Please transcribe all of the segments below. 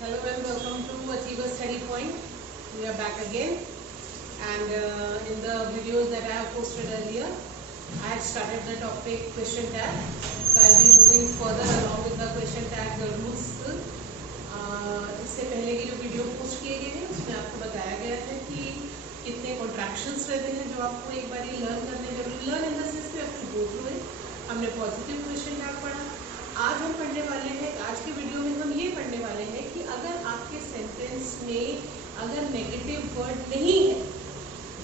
Hello and welcome to Achiever Study Point. We are back again, and in the videos that I have posted earlier, I had started the topic question tag. So I'll be moving further along with the question tag the rules. इससे पहले की जो video post किए गए थे उसमें आपको बताया गया है कि कितने कॉन्ट्रैक्शंस रहते हैं जो आपको एक बार लर्न करने जरूरी लर्न इन द सेंस में आपको गो थ्रू है। हमने पॉजिटिव क्वेश्चन टैग पढ़ा। आज हम पढ़ने वाले हैं, आज की वीडियो में हम ये पढ़ने वाले हैं कि अगर आपके सेंटेंस में अगर नेगेटिव वर्ड नहीं है,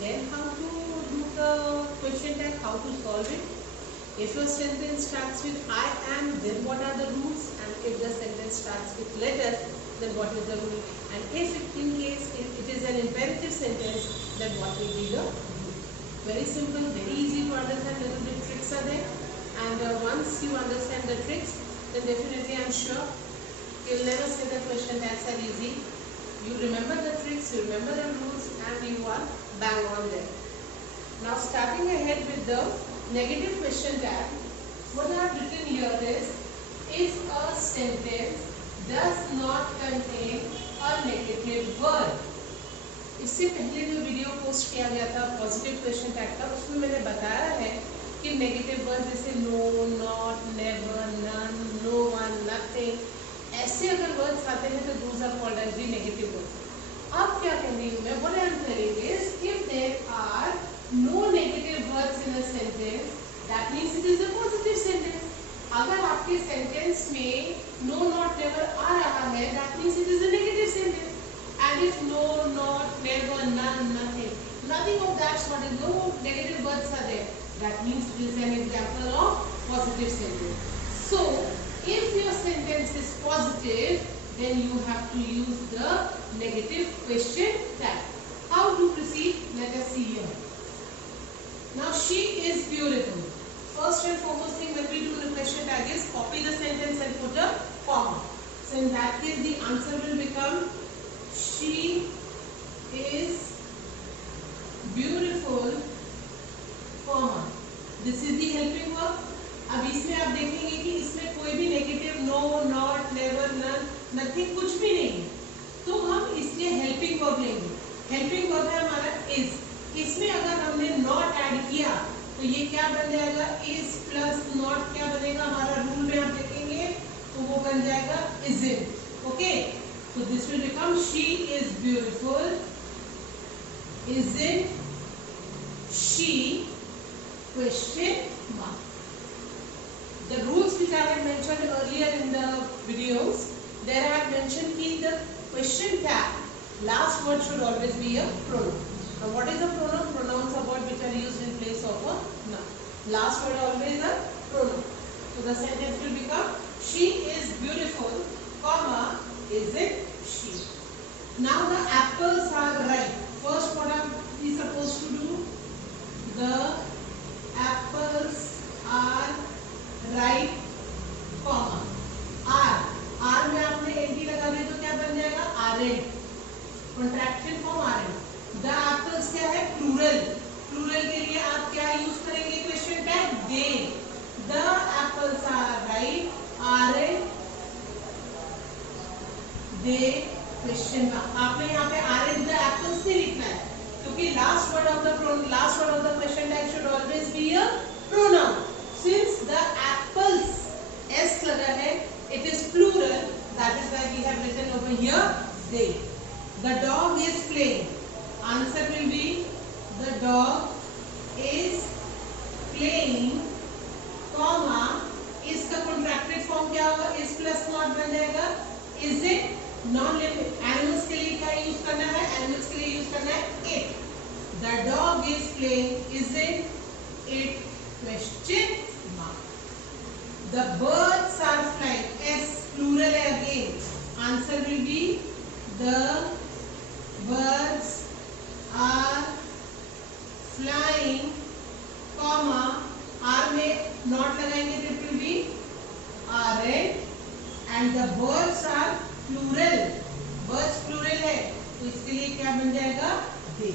then how to do the question tag, how to solve it. If your sentence starts with I am, then what are the rules? And if the sentence starts with letters, then what is the rule? And if in case it is an imperative sentence, then what will be the rule? Very simple, very easy to understand. Little bit tricks are there, and once you understand the tricks, then definitely I'm sure you'll never say the question tags are easy. You remember the tricks, you remember the rules, and you are bang on there. Now starting ahead with the negative question tag, what I have written here is, if a sentence does not contain a negative word. इससे पहले जो video post किया गया था positive question tag का, उसमें मैंने बताया है कि नेगेटिव वर्ड जैसे no, not, never, none, no one, nothing, ऐसे अगर वर्ड्स आते हैं तो those are called as the negative words. अब क्या कह रही हूँ मैं, what I am telling is if there are no negative words in a sentence, that means it is a positive sentence. अगर आपके सेंटेंस में नो, नॉट, नेवर आ रहा है, that means it is a negative sentence. And if no, not, never, none, nothing of that sort, no negative words are there, that means it is an example of positive sentence. So if your sentence is positive, then you have to use the negative question tag. How to proceed? Let us see here. Now she is beautiful. First and foremost thing when we do the question tag is copy the sentence and put a comma. So in that case the answer will become she is beautiful, comma. This is the helping verb. अब इसमें आप देखेंगे कि इसमें कोई भी negative no, not, never, none, nothing कुछ भी नहीं है, तो हम इसलिए हेल्पिंग वर्ब लेंगे। हेल्पिंग वर्ब है हमारा इज। इसमें अगर हमने नॉट ऐड किया तो ये क्या बन जाएगा, इज प्लस नॉट क्या बनेगा हमारा रूल में आप देखेंगे तो वो बन जाएगा isn't. Okay, so this will become she is beautiful, isn't she, question mark. The rules which I had mentioned earlier in the videos, there I had mentioned कि the question tag last word should always be a pronoun. Now what is a pronoun? Pronouns are words which are used in place of a noun. Last word always a pronoun. So the sentence will become she is beautiful, comma, isn't she. Now the apples are ripe. First what are we supposed to do? The apples are ripe, comma, are में आपने nt लगा दिया तो क्या बन जाएगा, aren't. Contraction form aren't. The apples क्या है, plural. Plural के लिए आप क्या यूज करेंगे question tag, they. The apples are ripe, aren't they, question mark. आपने यहाँ पे aren't the apples नहीं लिखना है क्योंकि last word of the question tag should always be a pronoun. Since the apples s लगा है, it is plural, that is why we have written over here they. The dog is playing. Answer will be the dog is playing, comma, इसका contracted form क्या होगा, is plus not बन जाएगा, is it. Non living animals के लिए क्या यूज करना है, एनिमल्स के लिए यूज करना है it. The dog is playing, isn't it, question mark. The birds are flying, S plural है again, answer will be the birds are flying, comma, are में नॉट लगाएंगे तो it will be aren't. And the birds are plural, birds plural है तो इसके लिए क्या बन जाएगा, they.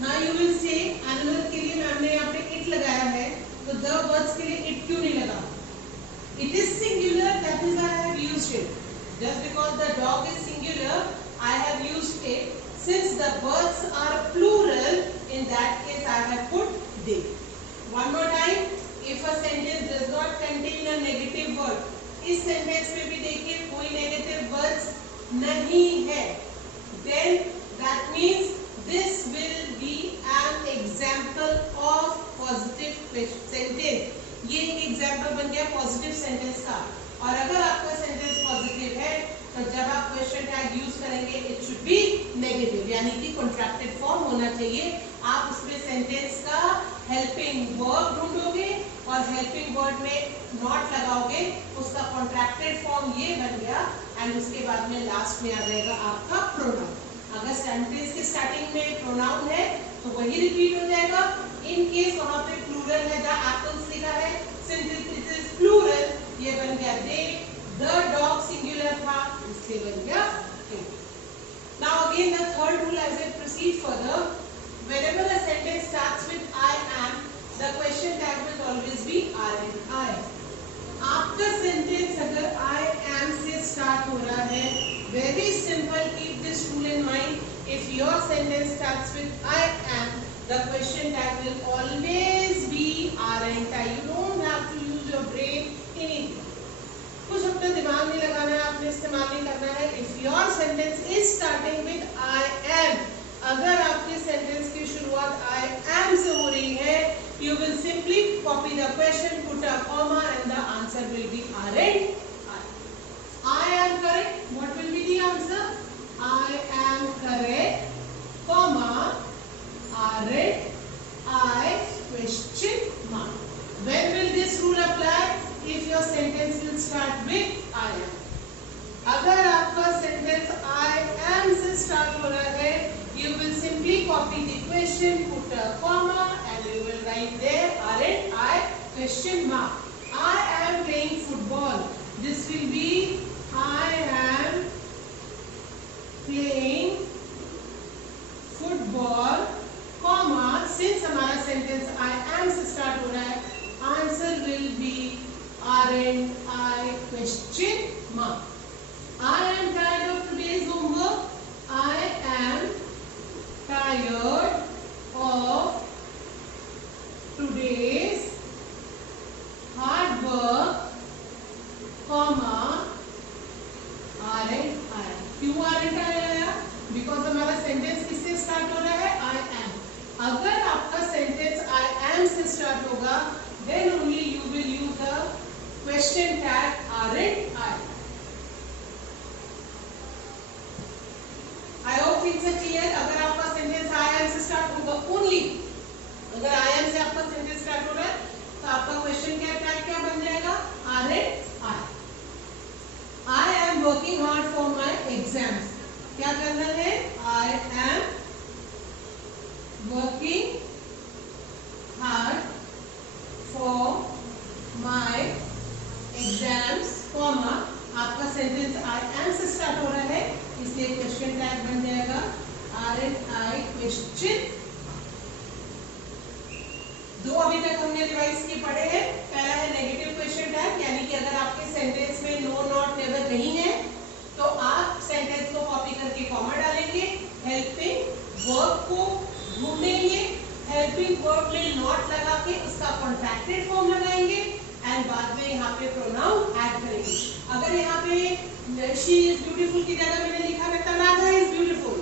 Now you will say animal के लिए हमने यहाँ पे इट लगाया है तो द बर्ड्स के लिए इट क्यों नहीं लगा, it is singular, that is why I have used it. Just because the dog is singular, I have used it. Since the birds are plural, in that case I have put they. One more time, if a sentence does not contain a negative word, इस सेंटेंस में भी देखिए कोई negative words नहीं है, then that means this will be an example of positive sentence. ये एक एग्जाम्पल बन गया पॉजिटिव सेंटेंस का। और अगर आपका सेंटेंस पॉजिटिव है तो जब आप क्वेश्चन टैग यूज करेंगे इट शुड बी नेगेटिव, यानी कि कॉन्ट्रैक्टेड फॉर्म होना चाहिए। आप उसमें सेंटेंस का हेल्पिंग वर्ब ढूंढोगे और हेल्पिंग वर्ड में नॉट लगाओगे, उसका कॉन्ट्रैक्टेड फॉर्म ये बन गया एंड उसके बाद में लास्ट में आ जाएगा आपका प्रोनाउन। अगर सेंटेंस के स्टार्टिंग में प्रोनाउन है तो वही रिपीट हो जाएगा। इन केस वहां पे प्लूरल है, द एप्पल्स लिखा है, सिंस इट इज प्लूरल ये बन गया दे, द डॉग सिंगुलर था इसलिए बन गया they. Now again the third rule as I proceed further, whenever a sentence starts with I am, the question tag will always be aren't I. आपका सेंटेंस अगर I am से स्टार्ट हो रहा है, very simple, keep this rule in mind. If your sentence starts with I am, the question tag will always be aren't I. You don't have to use your brain anything. कुछ अपना दिमाग नहीं लगाना है, आपने इस्तेमाल नहीं करना है। If your sentence is starting with I am, अगर आपके सेंटेंस की शुरुआत I am से हो रही है, you will simply copy the question, put a comma and the answer will be aren't I. I am correct. What will be the answer? I am correct, comma, aren't I, question mark. When will this rule apply? If your sentence will start with I am. अगर आपका sentence I am से स्टार्ट हो रहा है, you will simply copy the question, put a comma and you will write there aren't I, question mark. I am playing football. This will be I am playing football, comma, since हमारा sentence I am से स्टार्ट हो रहा है, answer will be aren't I, question mark. I am tired of today's homework. I am tired of today's hard work, comma, aren't I. क्यों aren't I आया? Because हमारा सेंटेंस किससे स्टार्ट हो रहा है? I am. अगर आपका सेंटेंस I am से स्टार्ट होगा, then only you will use the question tag aren't I. I hope things are clear. अगर आपका सेंटेंस I am से स्टार्ट होगा only, अगर I am से आपका सेंटेंस स्टार्ट हो रहा है तो आपका क्वेश्चन टैग क्या बन जाएगा? aren't I. I am working hard for my exams. क्या करना है? I am working hard for my exams, comma, आपका सेंटेंस I am से स्टार्ट हो रहा है इसलिए क्वेश्चन टैग बन जाएगा aren't I, question। दो अभी तक हमने रिवाइज के पढ़े हैं। पहला है नेगेटिव क्वेश्चन टैग, यानी कि अगर आपके सेंटेंस में नो, नॉट, नेवर नहीं है तो आप सेंटेंस को कॉपी करके कॉमा डालेंगे, हेल्पिंग वर्ब को ढूंढेंगे, हेल्पिंग वर्ब में नॉट लगा के उसका कॉन्ट्रैक्टेड फॉर्म लगाएंगे एंड बाद में यहाँ पे प्रोनाउन ऐड करेंगे। अगर यहाँ पे शी इज ब्यूटीफुल की जगह मैंने लिखा रहता Radha is beautiful,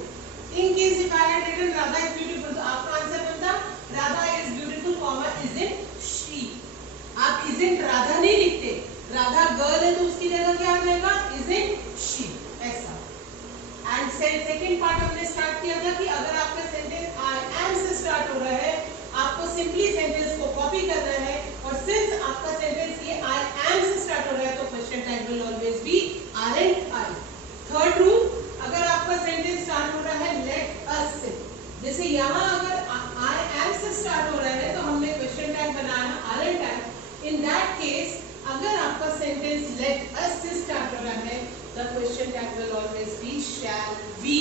in case if I had written Radha is beautiful तो आपका आंसर बनता Radha is beautiful comma isn't she. आप इजंट राधा नहीं लिखते, राधा गर्ल है तो उसकी जगह क्या आ जाएगा? इजंट शी, ऐसा। एंड सेकंड पार्ट हमने स्टार्ट किया था कि अगर आपका सेंटेंस आई एम से स्टार्ट हो रहा है, आपको सिंपली सेंटेंस को कॉपी करना है और सिंस आपका सेंटेंस ये आई एम से स्टार्ट हो रहा है तो question tag will always be aren't I. Third rule, अगर आपका सेंटेंस स्टार्ट हो रहा है लेट अस से, जैसे यहाँ अगर आई एम से स्टार्ट हो रहा है तो हमने क्वेश्चन टैग बनाया aren't I. In that case अगर आपका सेंटेंस लेट अस से स्टार्ट हो रहा है the question tag will always be shall we.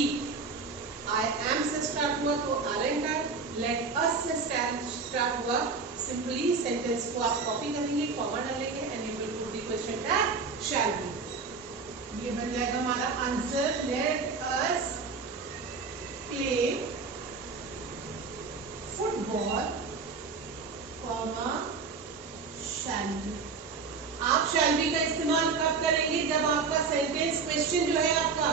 I am से स्टार्ट हुआ तो aren't I, let us से स्टार्ट हुआ सिंपली सेंटेंस को आप कॉपी करेंगे, कॉमा डालेंगे and you will put the question tag shall be. ये बन जाएगा answer, let us play football, comma, shall we. आप shall be का इस्तेमाल कब करेंगे? जब आपका सेंटेंस क्वेश्चन जो है आपका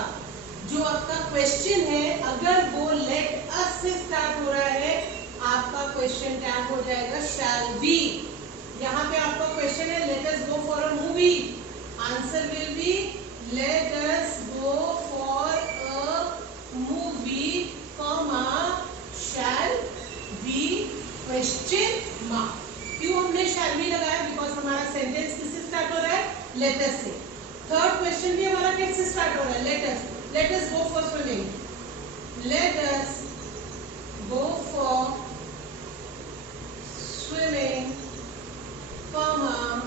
क्वेश्चन है, अगर वो let us से स्टार्ट हो रहा है, आपका क्वेश्चन टैग हो जाएगा shall be. यहाँ पे आपका क्वेश्चन है let us go for a movie. Answer will be let us go for a movie, comma, shall be question mark. क्यों हमने shall be लगाया? बिकॉज हमारा सेंटेंस किससे स्टार्ट हो रहा है? let us से. थर्ड क्वेश्चन भी हमारा किससे स्टार्ट हो रहा है? let us go for swimming. let us go for swimming, comma,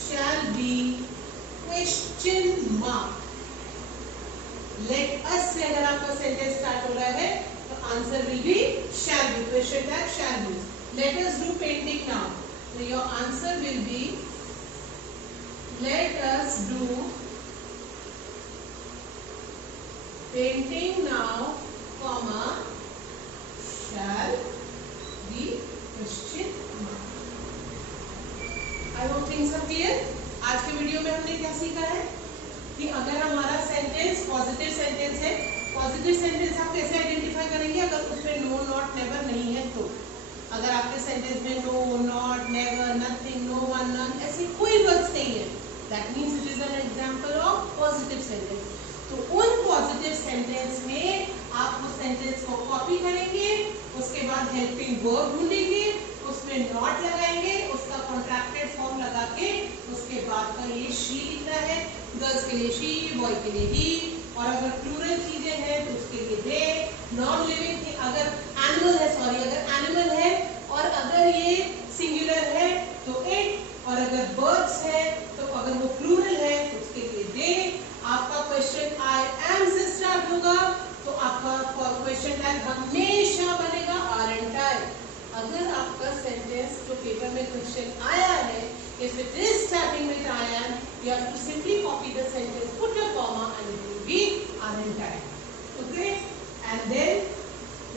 shall be question mark. let us से अगर आपका सेंटेंस स्टार्ट हो रहा है तो answer will B shall be. Question tag shall be. let us do painting now. So your answer will be let us do painting now, comma, shall be question mark. I hope things are clear. आज के वीडियो में हमने क्या सीखा है कि अगर हमारा सेंटेंस पॉजिटिव सेंटेंस है, पॉजिटिव सेंटेंस आप कैसे आइडेंटिफाई करेंगे? अगर उसमें नो, नॉट, नेवर नहीं है तो. अगर आपके सेंटेंस में no, not, never, nothing, no one, none ऐसे कोई वर्ड्स नहीं है, that means it is an example of positive sentence. तो उन पॉजिटिव सेंटेंस में आप उस सेंटेंस को कॉपी करेंगे, उसके बाद हेल्पिंग वर्ब ढूंढेंगे, उसमें नॉट लगाएंगे, उसका कॉन्ट्रैक्टेड फॉर्म लगा के उसके बाद का ये शी लिखना है. गर्ल्स के लिए शी, बॉय के लिए ही, और अगर प्लूरल चीजें हैं तो उसके लिए दे. नॉन लिविंग थी, अगर एनिमल है, अगर एनिमल है और अगर ये सिंगुलर है तो इट, और अगर बर्ड्स है तो अगर वो प्लूरल है तो उसके लिए दे. आपका क्वेश्चन आई एम से स्टार्ट होगा तो आपका क्वेश्चन टैग हमेशा बनेगा आरंट आई. अगर आपका सेंटेंस जो पेपर में क्वेश्चन आया है, if it is starting with I am, you have to simply copy the sentence, put a comma and it will be aren't I. Okay? And then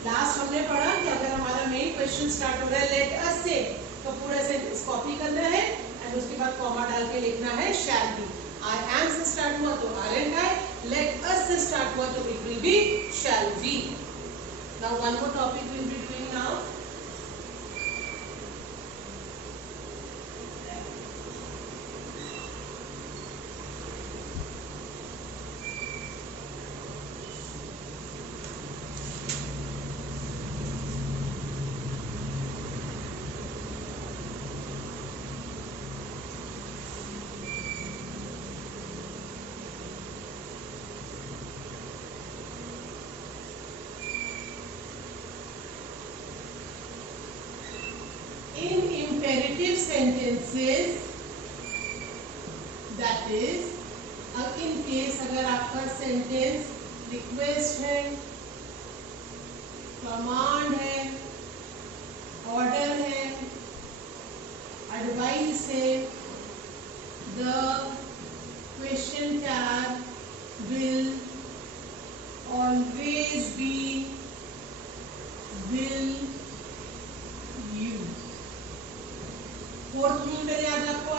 last हमने पढ़ा कि अगर हमारा मेन क्वेश्चन स्टार्ट हो रहा है let us से, तो पूरा सेंटेंस कॉपी करना है और उसके बाद कॉमा डाल के लिखना है shall be. I am से स्टार्ट हुआ तो aren't I, let us से स्टार्ट हुआ तो it will be shall be. Now one more topic we will be doing now. In imperative sentences, that is, in case अगर आपका सेंटेंस रिक्वेस्ट है, command है, ऑर्डर है, एडवाइस है, the question tag will always be will you. Fourth rule मैंने आज आपको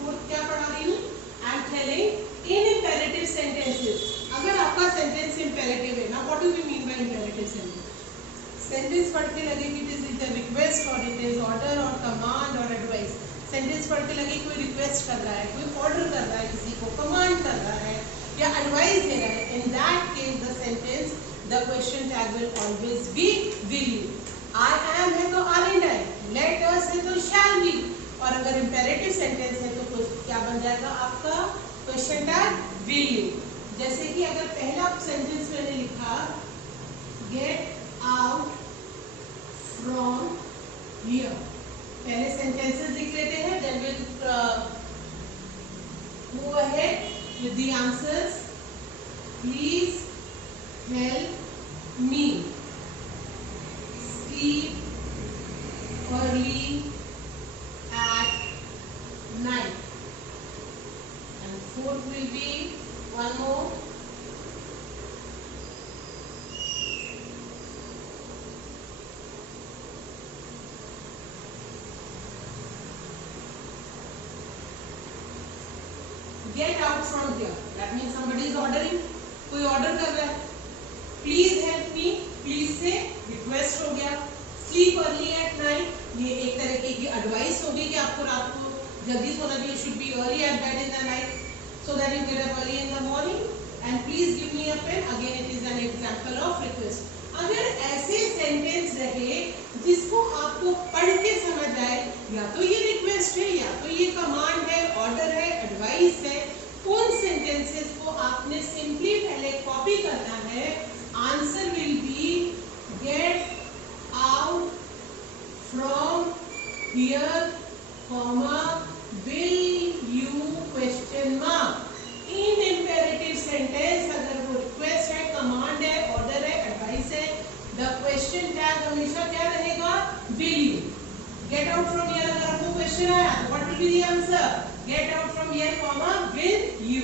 fourth क्या पढ़ा रही हूँ? I am telling in imperative sentences. अगर आपका सेंटेंस इंपेरेटिव है ना, what do we mean by imperative sentence? Sentence पढ़ के लगे कि इट इज द रिक्वेस्ट और इट इज ऑर्डर और कमांड और एडवाइस. सेंटेंस पढ़ के लगे कोई रिक्वेस्ट कर रहा है, कोई ऑर्डर कर रहा है, किसी को कमांड कर रहा है या एडवाइस दे रहा है. In that case the sentence, the question tag will always be will you. I am है तो आरएंड आई, लेट अस है तो शैल बी, और अगर इंपेरेटिव सेंटेंस है तो क्या बन जाएगा आपका क्वेश्चन टैग विल यू. जैसे कि अगर पहला सेंटेंस मैंने लिखा गेट आउट फ्रॉम हियर, पहले सेंटेंसेस लिख लेते हैं, then will move ahead with the answers. Please help me sleep early at night. And fourth will be one more, get out from here. That means somebody is ordering. कोई order कर रहा है. Please help me. Please से request हो गया. Sleep early at night. ये एक तरीके की advice होगी कि आपको रात को जल्दी सोना चाहिए. You should be early at bed in the night so that you get up early in the morning. And please give me a pen. Again, it is an example of request. अगर ऐसे सेंटेंस रहे जिसको आपको पढ़ के समझ आए, या तो ये रिक्वेस्ट है, या तो ये कमांड है, ऑर्डर है, एडवाइस है, उन सेंटेंसेस को आपने सिंपली पहले कॉपी करना है. Answer will B gate out from here comma will you question mark. In imperative sentence अगर वो रिक्वेस्ट है, कमांड है, ऑर्डर है, एडवाइस है, द क्वेश्चन टैग हमेशा क्या रहेगा? Will you. Gate out from here अगर आपको क्वेश्चन आया तो what will be the answer? Gate out from here comma will you.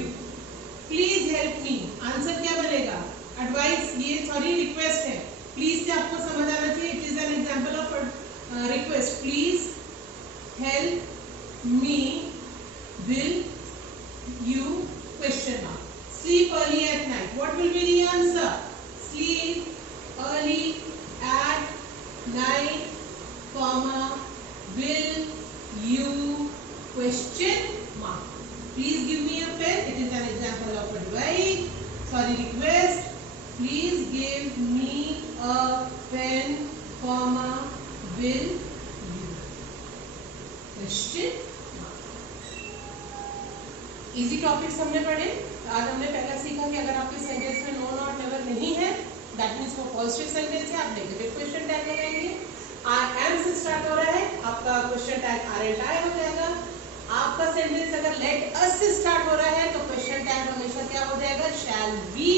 Please help मी. आंसर क्या बनेगा? एडवाइस, ये सॉरी रिक्वेस्ट है. प्लीज से आपको समझ आना चाहिए. It is an example of request. Please help me will you question mark. Sleep early at night. What will be the answer? Sleep early at night, comma will you question mark. Please give me a pen. It is an example of advice. Sorry, request. Please give me a pen, comma will you question. Easy topics हमने पढ़े. आज हमने पहला सीखा कि अगर आपके sentence में नो नॉट नेवर नहीं है, दैट मीन्स वो पॉजिटिव सेंटेंस है, आप नेगेटिव क्वेश्चन टैग लगाएंगे. आई एम से स्टार्ट हो रहा है, आपका question tag aren't I हो जाएगा. आपका सेंटेंस अगर लेट अस से स्टार्ट हो रहा है तो क्वेश्चन टैग हमेशा क्या हो जाएगा? Shall be.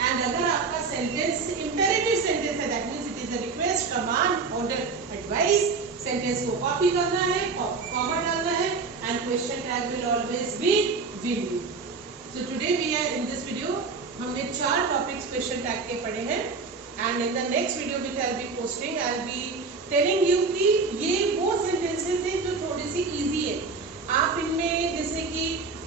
एंड अगर आपका सेंटेंस इंपेरेटिव सेंटेंस है, that means it is a request, command, order, advice. Sentence को कॉपी करना है, कॉमा डालना है, and question tag will always be will you. So today we are in this video हमने 4 topics question tag के पढ़े हैं. and in the next video which I will be posting I will be telling you कि ये वो सेंटेंसेस हैं जो थोड़ी सी इजी है. आप इनमें जैसे कि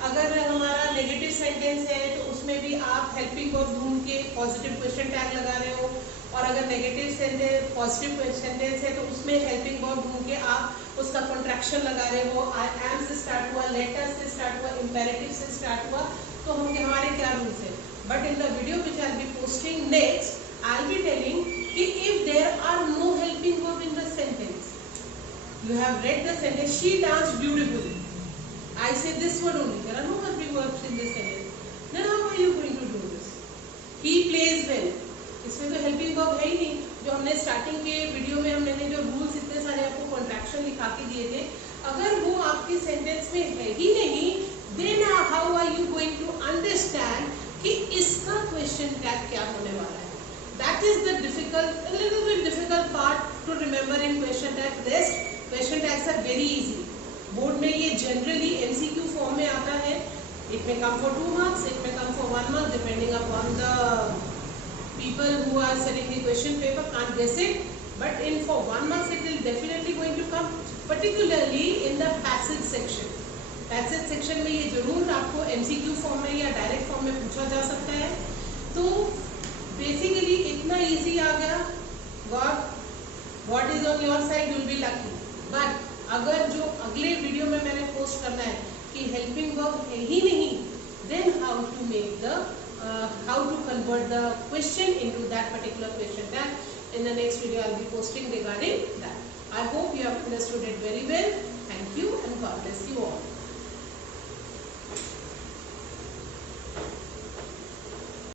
अगर हमारा नेगेटिव सेंटेंस है तो उसमें भी आप हेल्पिंग वर्ब ढूंढ के पॉजिटिव क्वेश्चन टैग लगा रहे हो, और अगर नेगेटिव सेंटेंस पॉजिटिव सेंटेंस है तो उसमें हेल्पिंग वर्ब ढूंढ के आप उसका कॉन्ट्रैक्शन लगा रहे हो. आई एम से स्टार्ट हुआ, लेट अस से स्टार्ट हुआ, इंपेरेटिव से स्टार्ट हुआ, तो हम हमारे क्या रूल्स है. But in the video which I will be posting next I will be telling कि if there are no helping verb in the sentence, you have read the sentence, she danced beautifully. I say this word only. There are no helping verbs in this sentence. Then how are you going to do this? He plays well. इसमें तो helping verb है ही नहीं. जो हमने स्टार्टिंग के वीडियो में हमने जो रूल्स इतने सारे आपको कॉन्ट्रैक्शन लिखा के दिए थे, अगर वो आपके सेंटेंस में है ही नहीं, then how are you going to understand कि इसका क्वेश्चन टैग क्या होने वाला है? That is the difficult, a little bit difficult part to remember in question tag. Rest question tags are very easy. Board में ये जनरली एमसीक्यू फॉर्म में आता है. It may come for 2 marks, it may come for 1 mark depending upon the people who are setting the question paper can't guess it, but in for 1 marks it will definitely going to come, particularly in the passage section. Passage section में ये जरूर आपको MCQ form में या direct form में पूछा जा सकता है. तो बेसिकली इतना ईजी आ गया. What is on your side, you will be lucky. But अगर जो अगले वीडियो में मैंने पोस्ट करना है कि हेल्पिंग वर्ब है ही नहीं, then how to make the how to convert the question into that particular question tag. In the next video I will be posting regarding that. I hope you have understood it very well. Thank you and God bless you all.